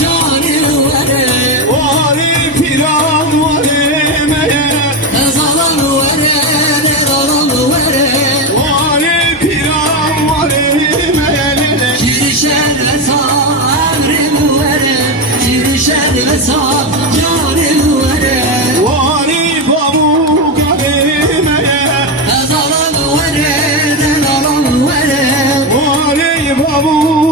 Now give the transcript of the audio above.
canı vere. Vali piran vali meye. Ezalan vere, ezalan vere. Vali piran vali meye. Girişer ve sağ emrim vere. Girişer ve sağ canı vere. Vali babu kalimeye. Ezalan vere, ezalan vere. Vali babu